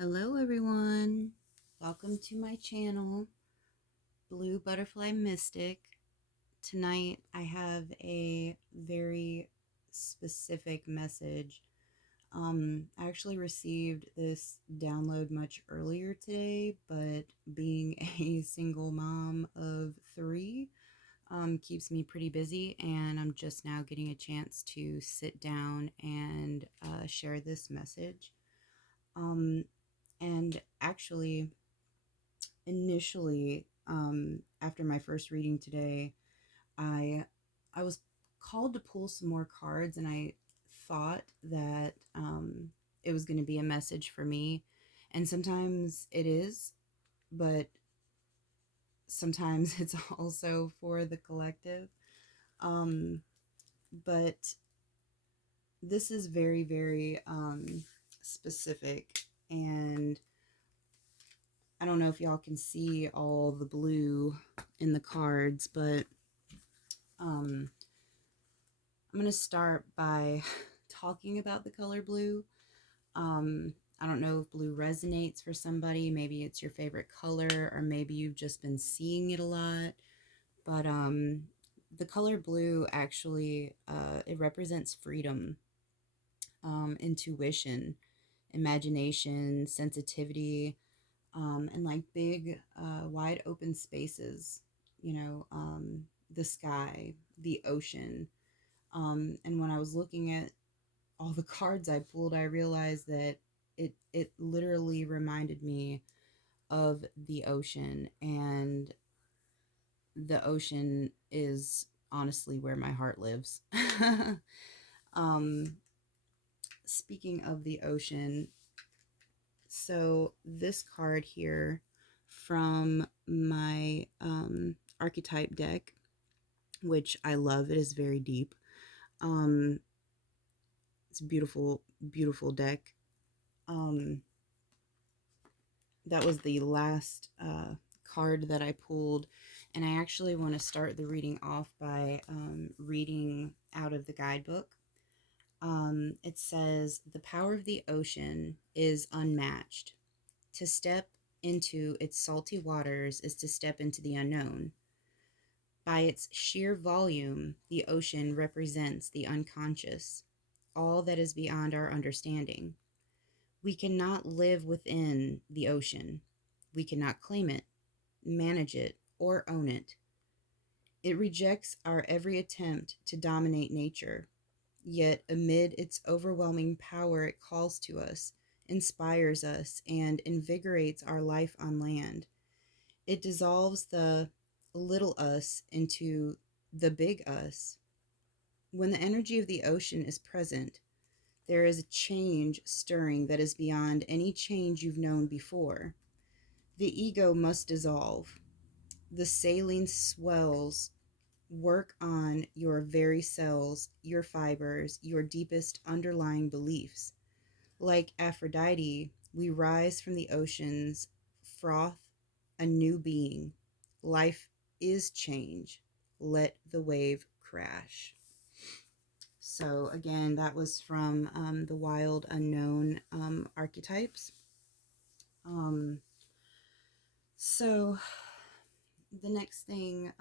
Hello everyone. Welcome to my channel, Blue Butterfly Mystic. Tonight I have a very specific message. I actually received this download much earlier today, but being a single mom of three keeps me pretty busy, and I'm just now getting a chance to sit down and share this message. Um, and actually, initially, after my first reading today, I I was called to pull some more cards, and I thought that it was going to be a message for me, and sometimes it is, but sometimes it's also for the collective. Um, but this is very, very specific, and I don't know if y'all can see all the blue in the cards, but um, I'm going to start by talking about the color blue. I don't know if blue resonates for somebody. Maybe it's your favorite color, or maybe you've just been seeing it a lot. But the color blue actually, it represents freedom, intuition, imagination, sensitivity, and like big, wide open spaces, the sky, the ocean. And when I was looking at all the cards I pulled, I realized that it literally reminded me of the ocean, and the ocean is honestly where my heart lives. um, Speaking of the ocean, so this card here from my archetype deck, which I love, it is very deep. Um, it's a beautiful, beautiful deck. Um, that was the last card that I pulled, and I actually want to start the reading off by reading out of the guidebook. It says, "The power of the ocean is unmatched. To step into its salty waters is to step into the unknown. By its sheer volume, the ocean represents the unconscious, all that is beyond our understanding. We cannot live within the ocean. We cannot claim it, manage it, or own it. It rejects our every attempt to dominate nature. Yet, amid its overwhelming power, it calls to us, inspires us, and invigorates our life on land. It dissolves the little us into the big us. When the energy of the ocean is present, there is a change stirring that is beyond any change you've known before. The ego must dissolve. The saline swells work on your very cells, your fibers, your deepest underlying beliefs. Like Aphrodite, we rise from the ocean's froth, a new being. Life is change. Let the wave crash." So, again, that was from the Wild Unknown archetypes. Um, so, the next thing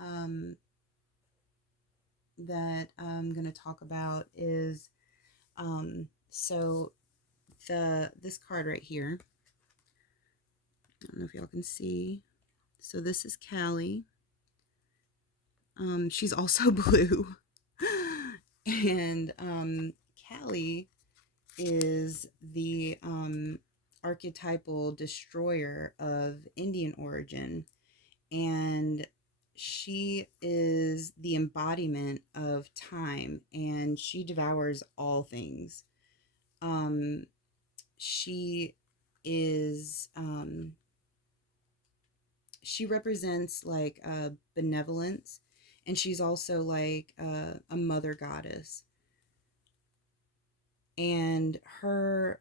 that I'm going to talk about is so this card right here. I don't know if y'all can see. So this is Callie. She's also blue. And Callie is the archetypal destroyer of Indian origin, and she is the embodiment of time, and she devours all things. She is she represents like benevolence, and she's also like a mother goddess, and her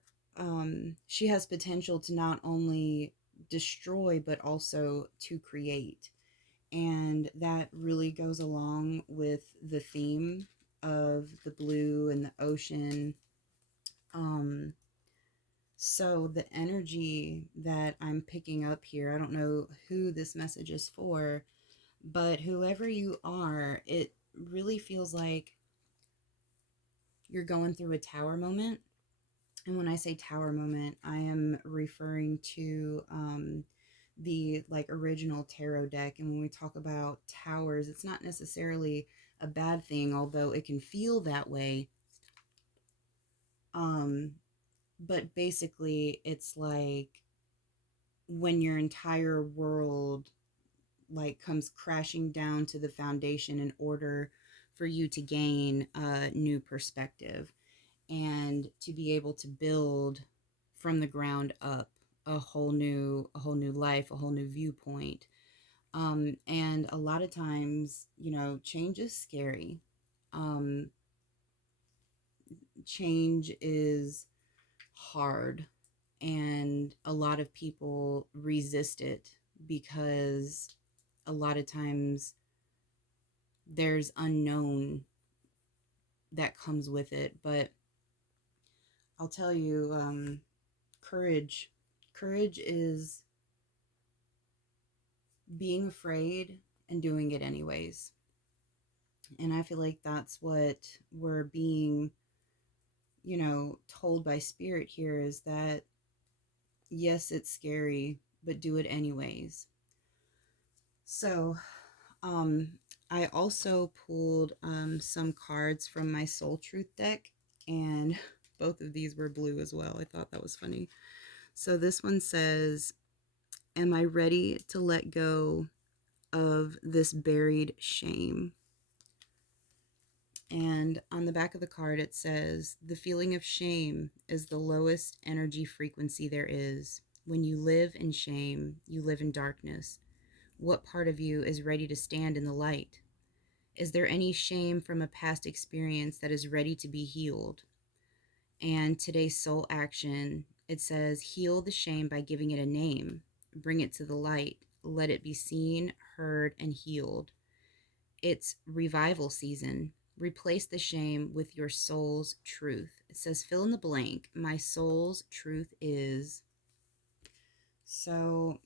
she has potential to not only destroy but also to create, and that really goes along with the theme of the blue and the ocean. um So the energy that I'm picking up here, I don't know who this message is for, but whoever you are, it really feels like you're going through a tower moment. And when I say tower moment, I am referring to the like original tarot deck. And when we talk about towers, it's not necessarily a bad thing, although it can feel that way. Um, but basically, it's like when your entire world like comes crashing down to the foundation in order for you to gain a new perspective and to be able to build from the ground up a whole new life, a whole new viewpoint. And a lot of times, change is scary. um Change is hard, and a lot of people resist it because a lot of times there's unknown that comes with it. But I'll tell you, courage. Courage is being afraid and doing it anyways. And I feel like that's what we're being, told by spirit here, is that yes, it's scary, but do it anyways. So, um, I also pulled some cards from my Soul Truth deck, and both of these were blue as well. I thought that was funny. So this one says, am I ready to let go of this buried shame? And on the back of the card, it says, the feeling of shame is the lowest energy frequency there is. When you live in shame, you live in darkness. What part of you is ready to stand in the light? Is there any shame from a past experience that is ready to be healed? And today's soul action, it says, heal the shame by giving it a name. Bring it to the light. Let it be seen, heard, and healed. It's revival season. Replace the shame with your soul's truth. It says, fill in the blank. My soul's truth is. So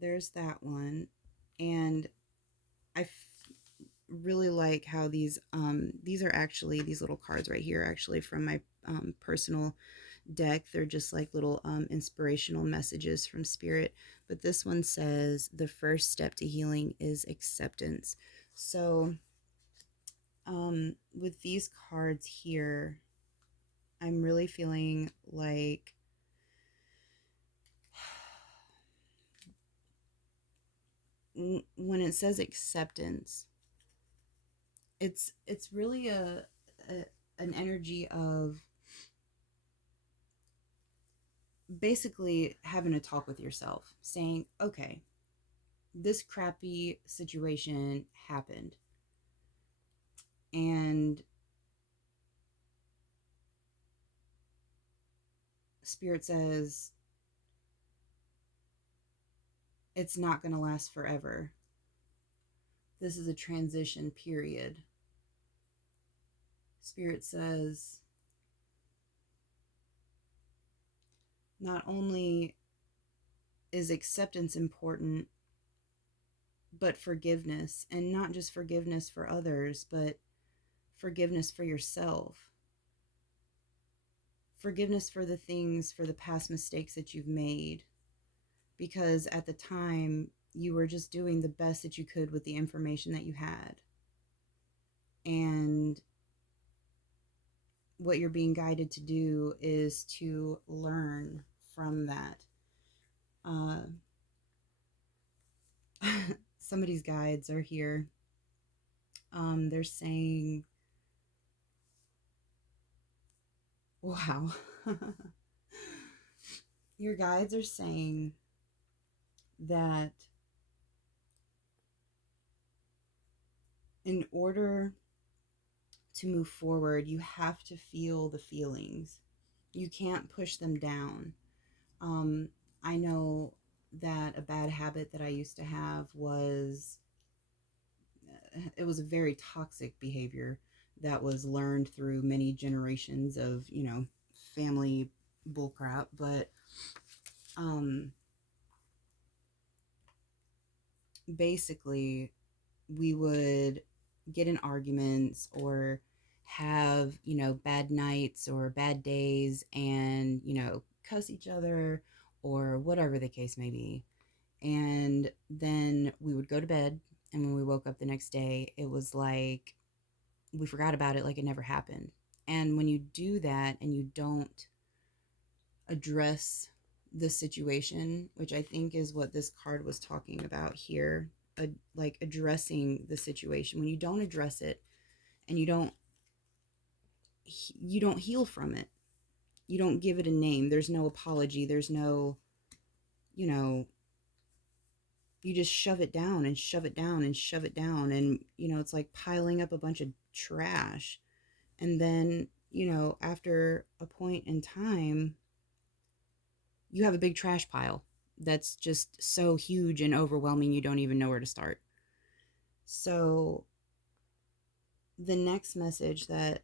there's that one. And I really like how these are actually, these little cards right here are actually from my personal deck. They're just like little inspirational messages from spirit. But this one says, the first step to healing is acceptance. So with these cards here, I'm really feeling like when it says acceptance, it's really a an energy of basically having a talk with yourself, saying, okay, this crappy situation happened, and spirit says it's not going to last forever. This is a transition period. Spirit says not only is acceptance important, but forgiveness, and not just forgiveness for others, but forgiveness for yourself. Forgiveness for the things, for the past mistakes that you've made, because at the time you were just doing the best that you could with the information that you had. And what you're being guided to do is to learn from that. Uh, somebody's guides are here. They're saying, wow. Your guides are saying that in order to move forward, you have to feel the feelings. You can't push them down. Um, I know that a bad habit that I used to have was, it was a very toxic behavior that was learned through many generations of, family bullcrap, but um, basically, we would get in arguments or have, bad nights or bad days and, cuss each other or whatever the case may be. And then we would go to bed. And when we woke up the next day, it was like we forgot about it, like it never happened. And when you do that and you don't address the situation, which I think is what this card was talking about here, like addressing the situation. When you don't address it and you don't heal from it, you don't give it a name. There's no apology. There's no, you know, you just shove it down and shove it down and shove it down, and it's like piling up a bunch of trash. And then after a point in time, you have a big trash pile that's just so huge and overwhelming you don't even know where to start. So the next message that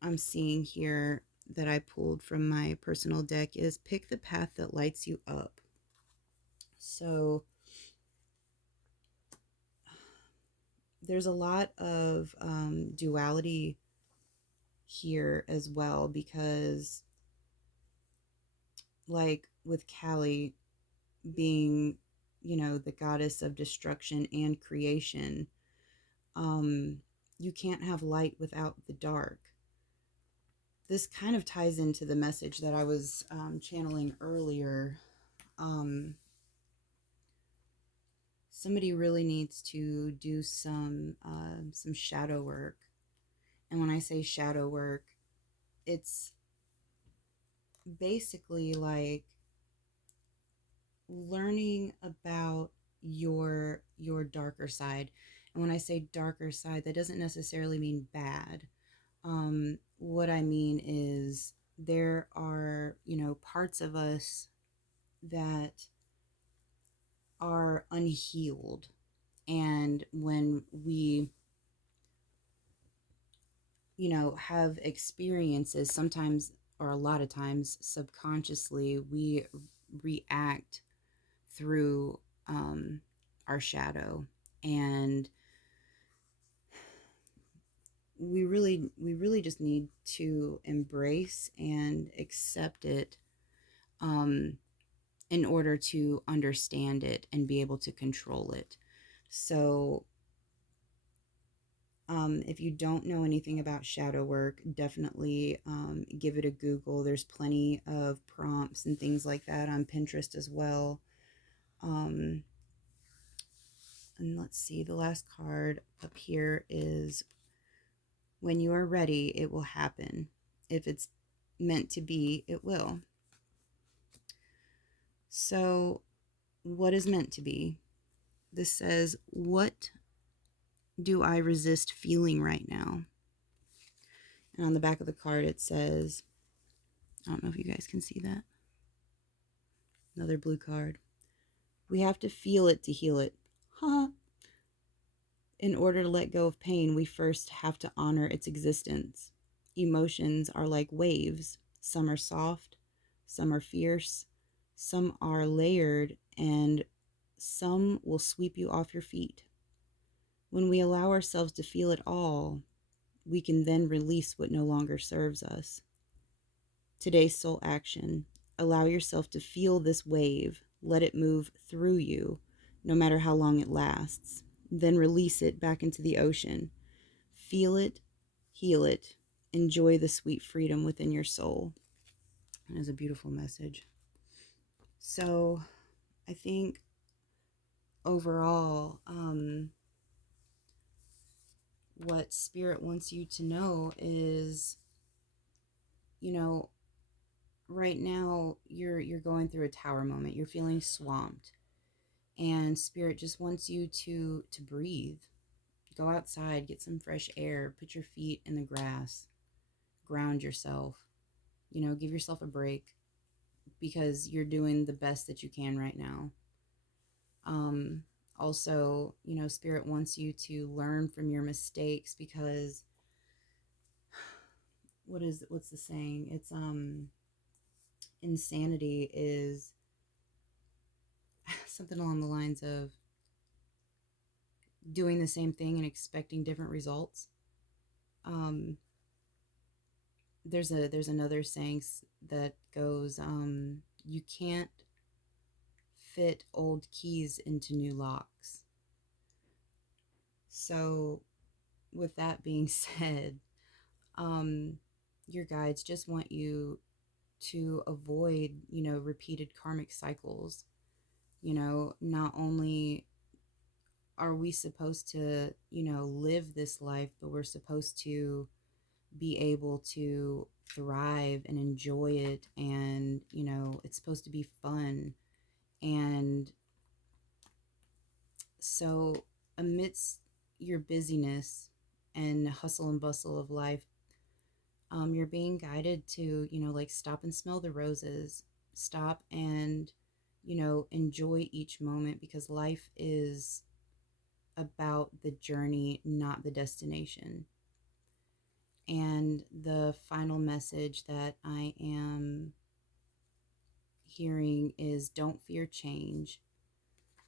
I'm seeing here that I pulled from my personal deck is pick the path that lights you up. So there's a lot of duality here as well, because like with Kali being, the goddess of destruction and creation, you can't have light without the dark. This kind of ties into the message that I was channeling earlier. Somebody really needs to do some shadow work. And when I say shadow work, it's basically like learning about your darker side. And when I say darker side, that doesn't necessarily mean bad. What I mean is there are, parts of us that are unhealed. And when we, have experiences, sometimes or a lot of times subconsciously, we react through our shadow. And we really just need to embrace and accept it, in order to understand it and be able to control it. So if you don't know anything about shadow work, definitely give it a Google. There's plenty of prompts and things like that on Pinterest as well. And let's see, the last card up here is when you are ready, it will happen. If it's meant to be, it will. So, what is meant to be? This says, what do I resist feeling right now? And on the back of the card, it says, I don't know if you guys can see that. Another blue card. We have to feel it to heal it. Huh? In order to let go of pain, we first have to honor its existence. Emotions are like waves. Some are soft, some are fierce, some are layered, and some will sweep you off your feet. When we allow ourselves to feel it all, we can then release what no longer serves us. Today's soul action. Allow yourself to feel this wave. Let it move through you, no matter how long it lasts. Then release it back into the ocean. Feel it, heal it, enjoy the sweet freedom within your soul. That is a beautiful message. So I think overall, what Spirit wants you to know is, right now you're going through a tower moment. You're feeling swamped, and Spirit just wants you to breathe. Go outside, get some fresh air, put your feet in the grass, ground yourself. Give yourself a break, because you're doing the best that you can right now. Also, Spirit wants you to learn from your mistakes, because what's the saying? It's insanity is something along the lines of doing the same thing and expecting different results. Um, there's another saying that goes, you can't fit old keys into new locks. So, with that being said, um, your guides just want you to avoid, repeated karmic cycles. Not only are we supposed to, live this life, but we're supposed to be able to thrive and enjoy it. And, it's supposed to be fun. And so, amidst your busyness and hustle and bustle of life, you're being guided to, like stop and smell the roses, stop and, enjoy each moment, because life is about the journey, not the destination. And the final message that I am hearing is, don't fear change.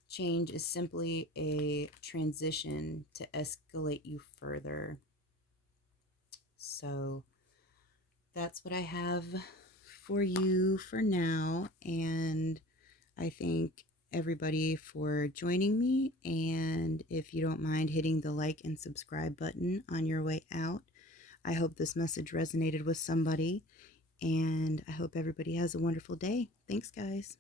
Change is simply a transition to escalate you further. So that's what I have for you for now. And I thank everybody for joining me. And if you don't mind hitting the like and subscribe button on your way out, I hope this message resonated with somebody. And I hope everybody has a wonderful day. Thanks, guys.